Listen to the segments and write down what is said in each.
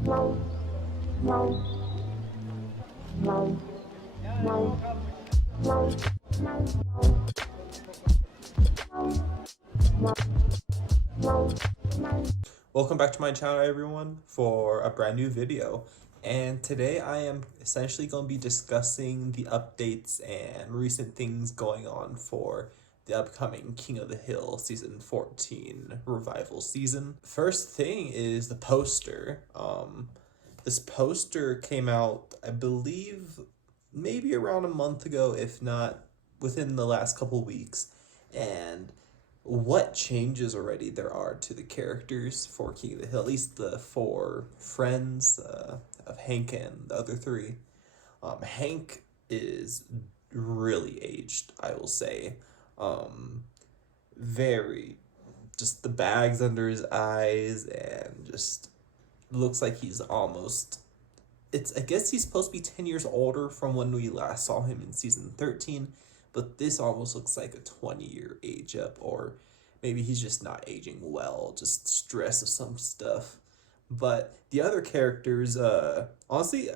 Welcome back to my channel, everyone, for a brand new video. And today I am essentially going to be discussing the updates and recent things going on for the upcoming King of the Hill season 14 revival season. First thing is the poster. This poster came out, I believe, maybe around a month ago, if not within the last couple weeks. And what changes already there are to the characters for King of the Hill, at least the four friends of Hank and the other three. Hank is really aged, I will say. Very, just the bags under his eyes and just looks like he's almost, I guess he's supposed to be 10 years older from when we last saw him in season 13, but this almost looks like a 20-year age up, or maybe he's just not aging well, just stress of some stuff. But the other characters, honestly,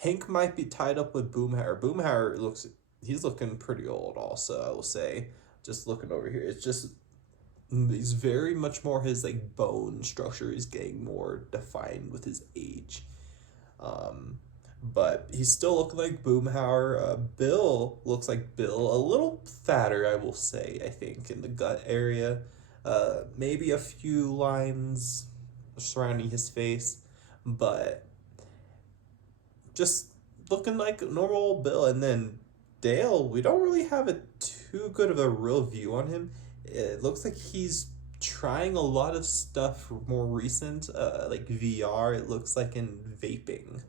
Hank might be tied up with Boomhauer. He's looking pretty old also, I will say. Just looking over here, it's just, he's very much more, his like bone structure is getting more defined with his age. But he's still looking like Boomhauer. Bill looks like Bill, a little fatter, I will say, I think, in the gut area. Maybe a few lines surrounding his face, but just looking like normal Bill. And then Dale, we don't really have a too good of a real view on him. It looks like he's trying a lot of stuff more recent, like VR, it looks like, in vaping.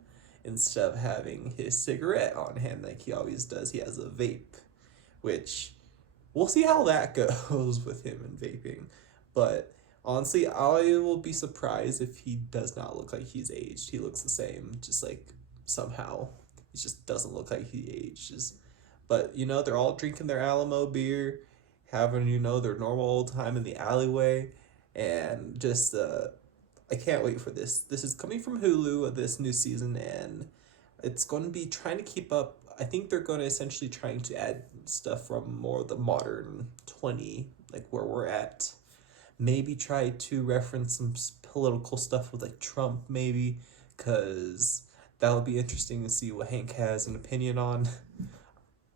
Instead of having his cigarette on hand like he always does, he has a vape, which we'll see how that goes with him and vaping. But honestly, I will be surprised if he does not look like he's aged. He looks the same, just like somehow he just doesn't look like he ages. But they're all drinking their Alamo beer, having their normal old time in the alleyway, and just I can't wait for this. This is coming from Hulu, this new season, and it's going to be trying to keep up. I think they're going to essentially trying to add stuff from more of the modern 20, like where we're at. Maybe try to reference some political stuff with like Trump, maybe, because that would be interesting to see what Hank has an opinion on.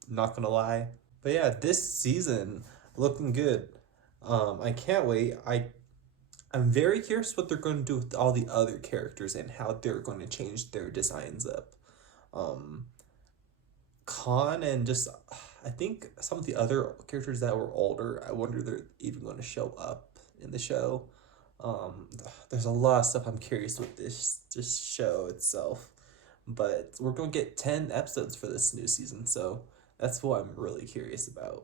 Not gonna lie. But yeah, this season looking good. I can't wait. I'm very curious what they're going to do with all the other characters and how they're going to change their designs up. Khan and just, I think some of the other characters that were older, I wonder if they're even going to show up in the show. There's a lot of stuff I'm curious with this show itself. But we're going to get 10 episodes for this new season, so that's what I'm really curious about.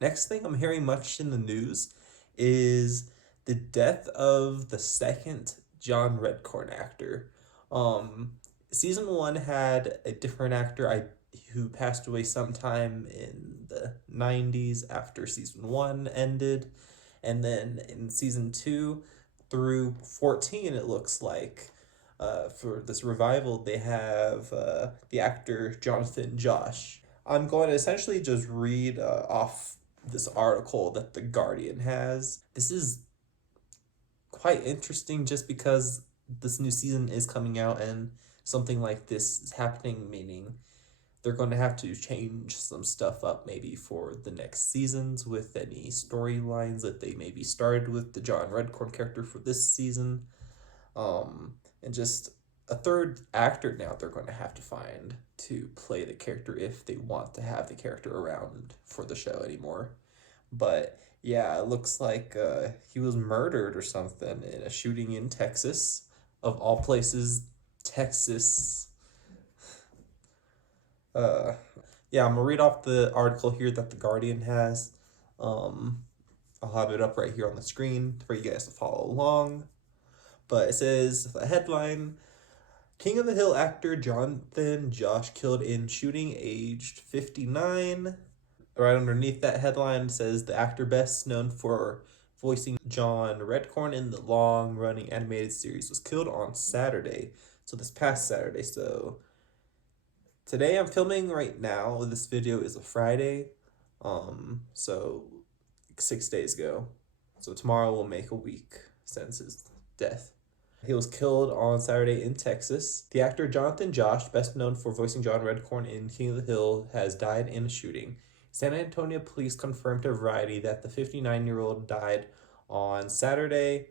Next thing I'm hearing much in the news is the death of the second John Redcorn actor. Season 1 had a different actor who passed away sometime in the 90s after season 1 ended. And then in season 2 through 14, it looks like, for this revival, they have the actor Jonathan Josh. I'm going to essentially just read off this article that The Guardian has. This is quite interesting just because this new season is coming out and something like this is happening, meaning they're going to have to change some stuff up maybe for the next seasons with any storylines that they maybe started with the John Redcorn character for this season. And just a third actor now they're going to have to find to play the character if they want to have the character around for the show anymore. But yeah, it looks like he was murdered or something in a shooting in Texas. Of all places, Texas. Yeah, I'm gonna read off the article here that The Guardian has. I'll have it up right here on the screen for you guys to follow along. But it says, the headline, King of the Hill actor Jonathan Josh killed in shooting, aged 59. Right underneath that headline says, the actor best known for voicing John Redcorn in the long running animated series, was killed on Saturday. So, this past Saturday. So, today I'm filming right now. This video is a Friday. So 6 days ago. So, tomorrow will make a week since his death. He was killed on Saturday in Texas. The actor Jonathan Josh, best known for voicing John Redcorn in King of the Hill, has died in a shooting. San Antonio police confirmed to Variety that the 59-year-old died on Saturday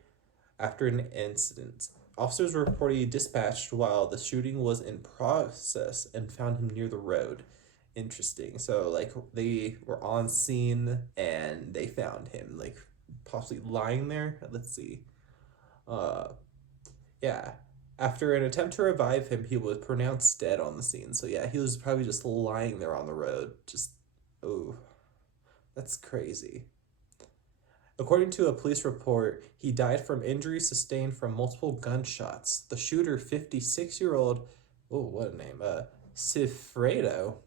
after an incident. Officers were reportedly dispatched while the shooting was in process and found him near the road. Interesting. So, like, they were on scene and they found him, like, possibly lying there. Let's see. Uh, yeah. After an attempt to revive him, he was pronounced dead on the scene. So, yeah, he was probably just lying there on the road. Just, oh, that's crazy. According to a police report, he died from injuries sustained from multiple gunshots. The shooter, 56-year-old, oh, what a name, Sigfredo.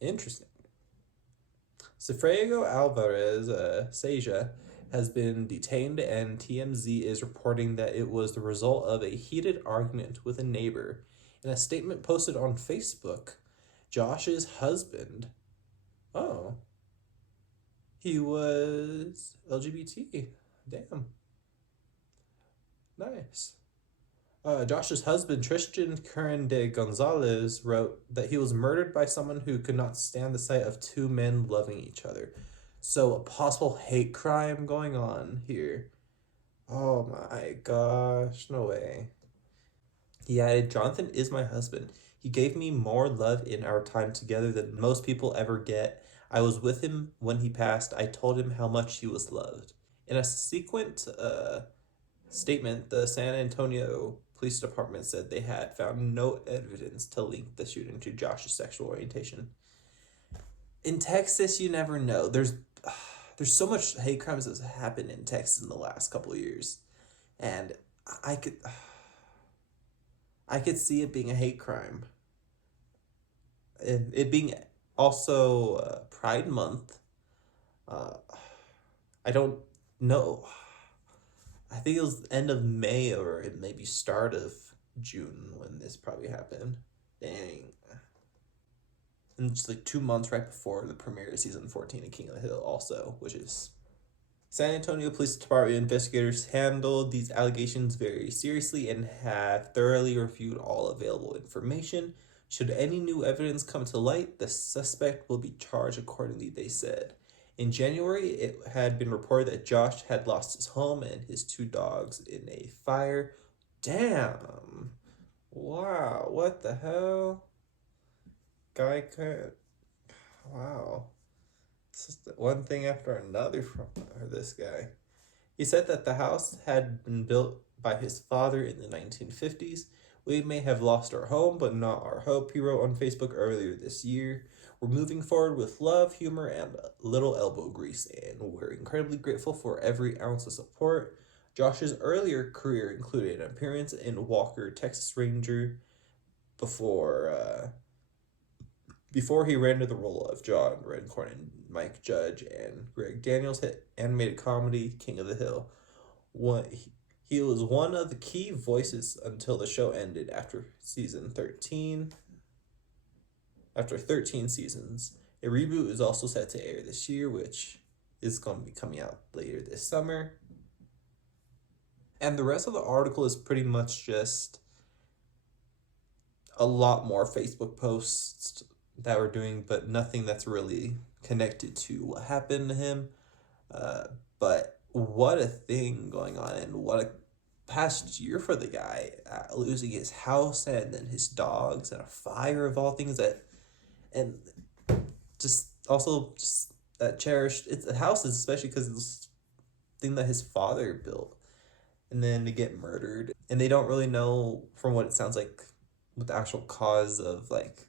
Interesting. Sigfredo Alvarez, Seja, has been detained, and TMZ is reporting that it was the result of a heated argument with a neighbor. In a statement posted on Facebook, Josh's husband, oh, he was LGBT. Damn. Nice. Josh's husband, Tristan Curran de Gonzalez, wrote that he was murdered by someone who could not stand the sight of two men loving each other. So, a possible hate crime going on here. Oh my gosh, no way. He added, Jonathan is my husband. He gave me more love in our time together than most people ever get. I was with him when he passed. I told him how much he was loved. In a sequent statement, the San Antonio Police Department said they had found no evidence to link the shooting to Josh's sexual orientation. In Texas, you never know. There's so much hate crimes that's happened in Texas in the last couple of years, and I could I could see it being a hate crime. And it being also Pride Month. Uh, I don't know. I think it was end of May or it maybe start of June when this probably happened. Dang. And just like 2 months right before the premiere of season 14 of King of the Hill, also, which is San Antonio Police Department investigators handled these allegations very seriously and have thoroughly reviewed all available information. Should any new evidence come to light, the suspect will be charged accordingly, they said. In January, it had been reported that Josh had lost his home and his two dogs in a fire. Damn. Wow, what the hell? Guy could. Wow. It's just one thing after another from this guy. He said that the house had been built by his father in the 1950s. We may have lost our home, but not our hope, he wrote on Facebook earlier this year. We're moving forward with love, humor, and a little elbow grease, and we're incredibly grateful for every ounce of support. Josh's earlier career included an appearance in Walker, Texas Ranger, before before he ran into the role of John Redcorn and Mike Judge and Greg Daniels' hit animated comedy King of the Hill. He was one of the key voices until the show ended after season 13. After 13 seasons, a reboot is also set to air this year, which is going to be coming out later this summer. And the rest of the article is pretty much just a lot more Facebook posts that we're doing, but nothing that's really connected to what happened to him. But what a thing going on, and what a past year for the guy, losing his house and then his dogs and a fire of all things, that and just also just cherished. It's the houses, especially because it's the thing that his father built, and then to get murdered, and they don't really know from what it sounds like what the actual cause of like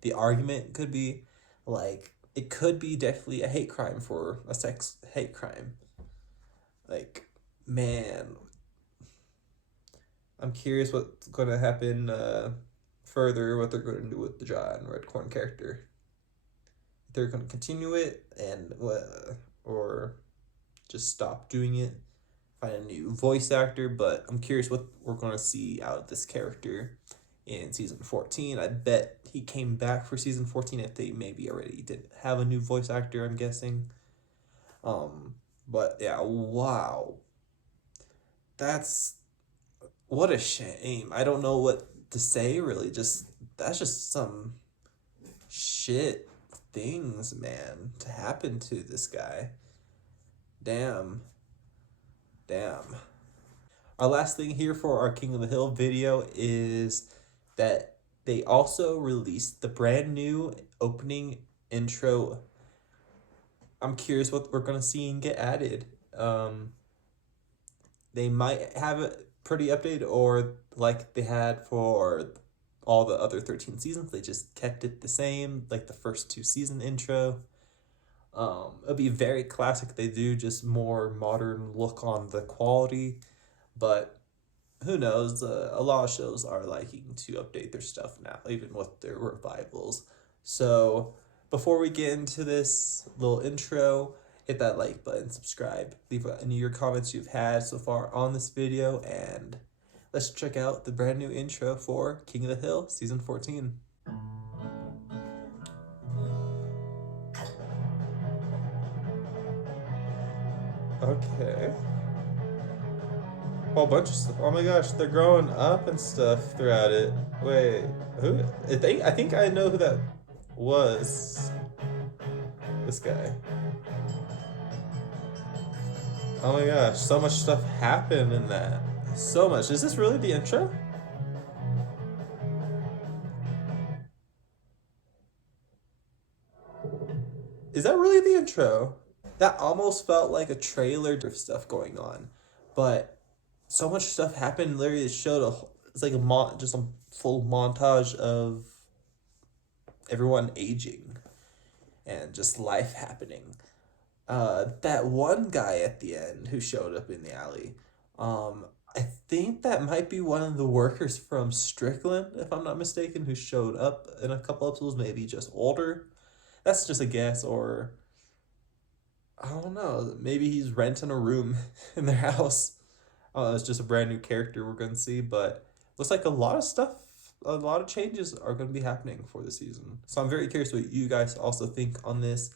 the argument could be. Like, it could be definitely a hate crime for a sex hate crime. Like, man, I'm curious what's going to happen further, what they're going to do with the John Redcorn character. If they're going to continue it, and or just stop doing it, find a new voice actor. But I'm curious what we're going to see out of this character in season 14. I bet he came back for season 14 if they maybe already didn't have a new voice actor, I'm guessing. But yeah, wow. That's what a shame. I don't know what to say really. Just that's just some shit things, man, to happen to this guy. Damn. Damn. Our last thing here for our King of the Hill video is that they also released the brand new opening intro. I'm curious what we're gonna see and get added. They might have it pretty updated, or like they had for all the other 13 seasons, they just kept it the same, like the first two season intro. It'll be very classic. They do just more modern look on the quality, but who knows? A lot of shows are liking to update their stuff now, even with their revivals. So before we get into this little intro, hit that like button, subscribe, leave any of your comments you've had so far on this video, and let's check out the brand new intro for King of the Hill Season 14. Okay. Whole bunch of stuff. Oh my gosh, they're growing up and stuff throughout it. Wait, who? I think I know who that was. This guy. Oh my gosh, so much stuff happened in that. So much. Is this really the intro? Is that really the intro? That almost felt like a trailer of stuff going on, but so much stuff happened. Literally, it showed it's like just a full montage of everyone aging and just life happening. That one guy at the end who showed up in the alley, I think that might be one of the workers from Strickland, if I'm not mistaken, who showed up in a couple episodes, maybe just older. That's just a guess, or I don't know, maybe he's renting a room in their house. It's just a brand new character we're going to see, but looks like a lot of stuff, a lot of changes are going to be happening for the season. So I'm very curious what you guys also think on this.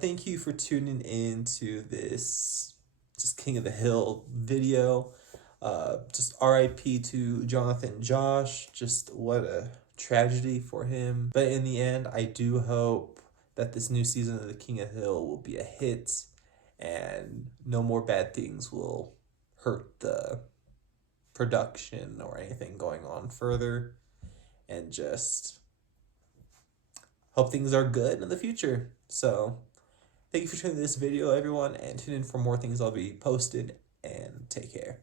Thank you for tuning in to this just King of the Hill video. Just RIP to Jonathan Josh. Just what a tragedy for him. But in the end, I do hope that this new season of the King of the Hill will be a hit and no more bad things will hurt the production or anything going on further, and just hope things are good in the future. So thank you for tuning in this video, everyone, and tune in for more things I'll be posted, and take care.